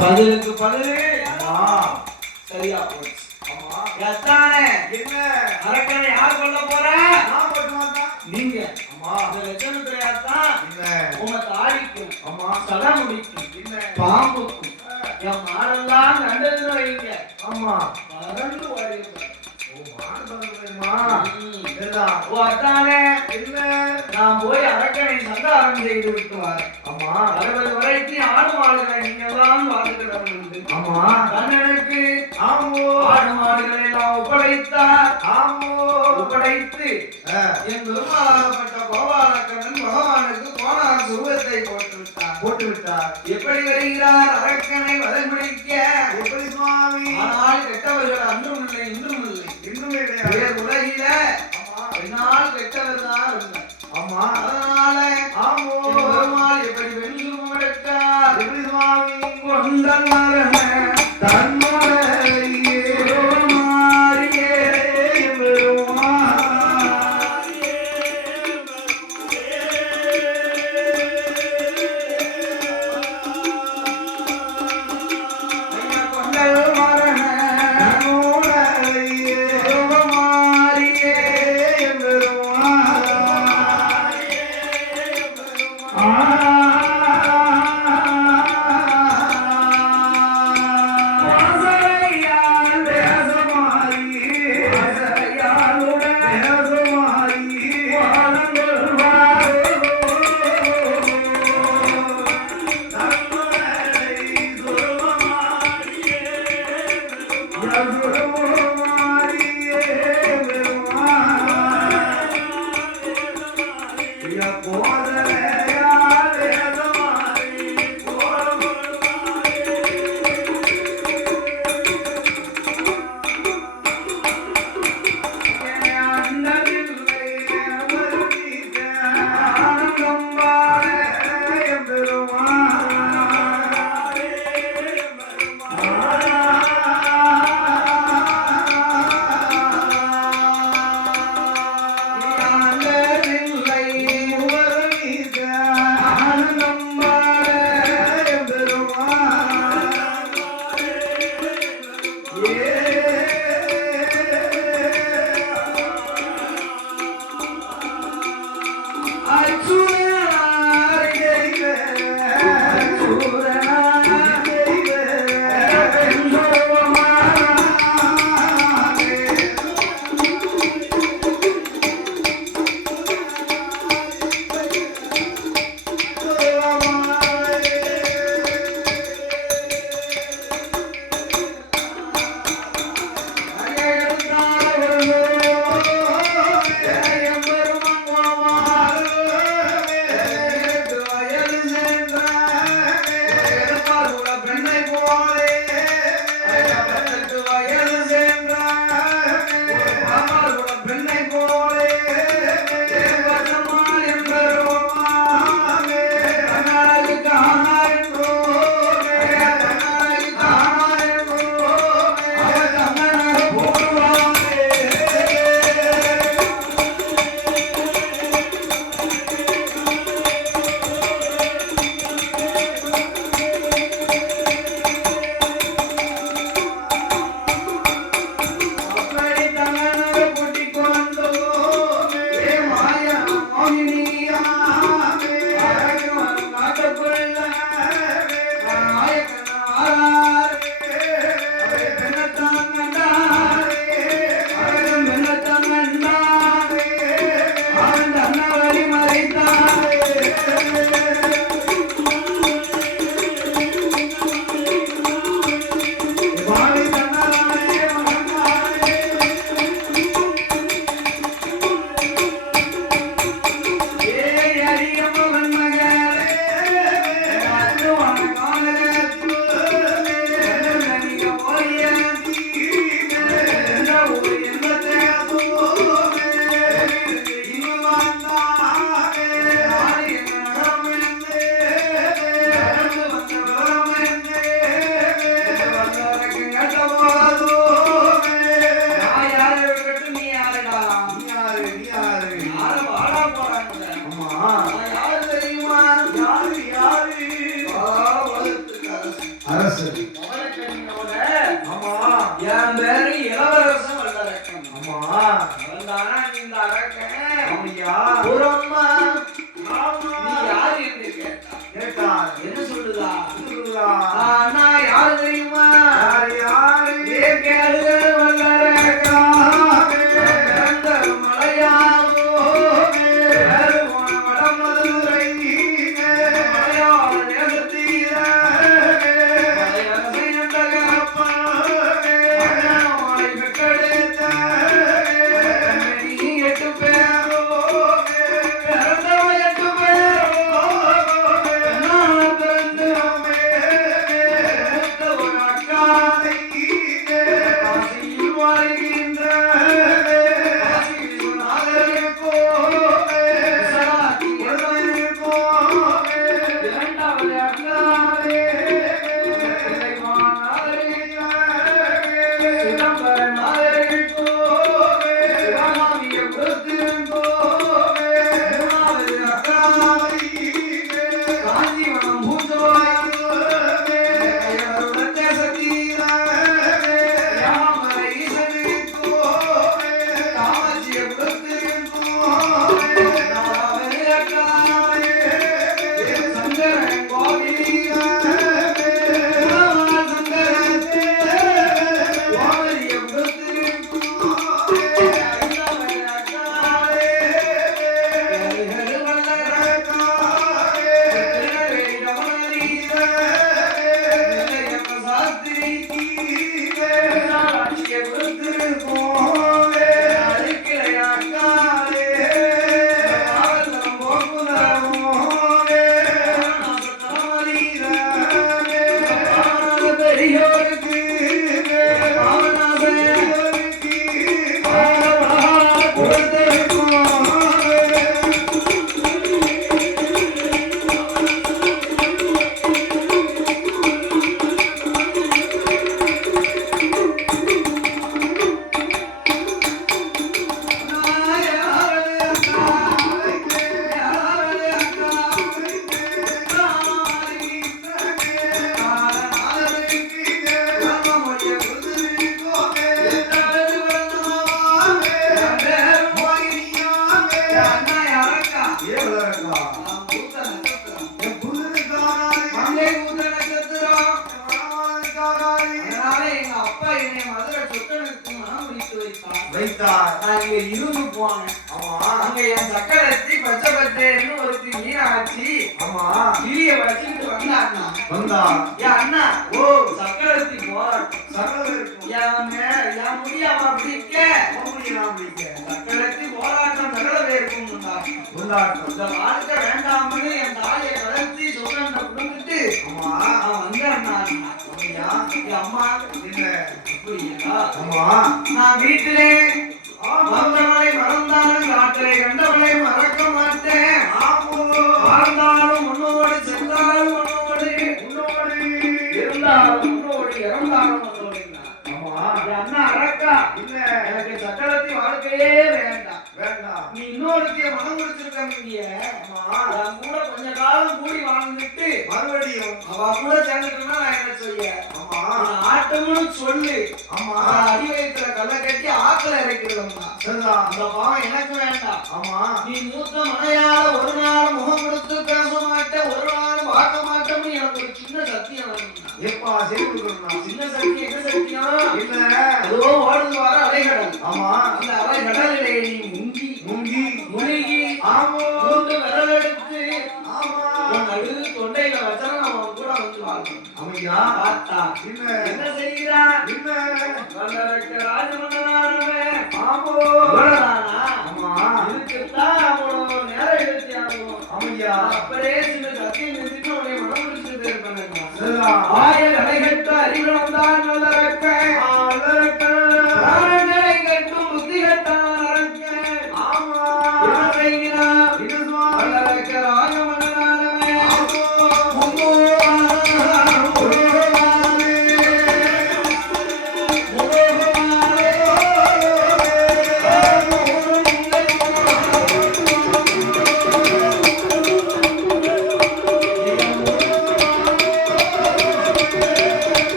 பதிலுக்கு பதிலு சரியா போச்சு. என்ன அரக்கனை யார் கொல்ல போற? நீங்க. இந்த லட்சணத்துல யார்தான் உங்க தாடிக்கும் சடமுடிக்கும் பாம்புக்கும் என் மாடெல்லாம் கண்டதுன்னு வைங்க. ஆமா பறந்து ஓடிடுவார். நான் போய் அரக்கனை சந்தாரம் செய்து விட்டுவார். ஆமா 60 வரைக்கும் ஆடு மாடுகளை நீங்க எல்லாம் பார்த்துக்கிறது. ஆமா கண்ணனுக்கு ஆடு மாடுகளை எல்லாம் ஒப்படைத்தார். ஒப்படைத்து என் பெருமாளப்பட்ட கோபாலக்கண்ணன் பகவானுக்கு கோணார் சுருவத்தை போட்டு விட்டார். எப்படி வருகிறார் அரக்கனை வதம் பிடிக்க? எப்படி சுவாமி? ஆனால் கெட்டவர்கள் அன்றும் இல்லை இன்றும் இல்லை உலகில என்னால் கெட்டவர் தான் இருந்தார். ஆமா அதனால பெருமாள் எப்படி வென்று எடுத்தார்? எப்படி சுவாமி? கொண்டல் மரண தன்மலையே மாறியே யாரு தெரியுமா? பெரியோருக்கு பாவனாசே இருந்து போனேன். அங்க என் சக்கரத்தி பச்சை பச்சைன்னு ஒருத்தி மீனாட்சி கிளிய வச்சுக்கிட்டு வந்தா என் அண்ணா ஓ சக்கரத்தி போராட்டம் என் முடியாம பிடிக்க சக்கரத்தி போராட்டம் நகரவே இருக்கும் இந்த வாழ்க்கை வேண்டாம்னு என் தாயை வளர்த்தி சொந்த கொடுத்துட்டு அம்மா நான் வீட்டிலே வந்தவளை மறந்தாலும் காட்டை கண்டவளை மறக்க மாட்டேன் வாழ்ந்தாலும் உன்னோடு சென்றாலும் உன்னோடு இருந்தாலும் உன்னோடு இறந்தாலும் உன்னோடு அண்ணா அறக்கா இல்ல எனக்கு சக்கரத்தி வாழ்க்கையே வேண்டாம் நீ இன்னொருத்திய மனம் முடிச்சிருக்க என் கூட கொஞ்ச காலம் கூடி வாழ்ந்துட்டு மறுபடியும் அவ கூட சேர்ந்துட்டா நான் என்ன செய்ய ஆட்டம்னு சொல்லு அடி வயிற்றுல கல்ல கட்டி ஆத்துல இறக்கிறோம்னா அந்த பாவம் எனக்கு வேண்டாம் நீ மூத்த மனையால ஒரு நாள் முகம் கொடுத்து பேச மாட்டேன் ஒரு நாள் பார்க்க மாட்டோம்னு எனக்கு ஒரு சின்ன சத்தியம் வேணும் சின்ன சக்தி என்ன சத்தியம் அதோ ஓடுது வர அலைகடல் அந்த அலைகடலிலே நீ முழுகி மூன்று விரல் எடுத்து அழுது தொண்டையில வச்சா அவன் கூட வந்து வாழ்க்கணும் பார்த்தா என்ன செய்கிறான் ராஜமன்னனானவன் இதுக்குத்தான் அவனோட நேரம் எடுத்து அப்பரே சில சத்தியம் நிறுத்திட்டு அவனை மனம் முடிச்சுட்டு இருப்பாங்க ஆய அலைகட்ட அறிவிழந்தான் நல்ல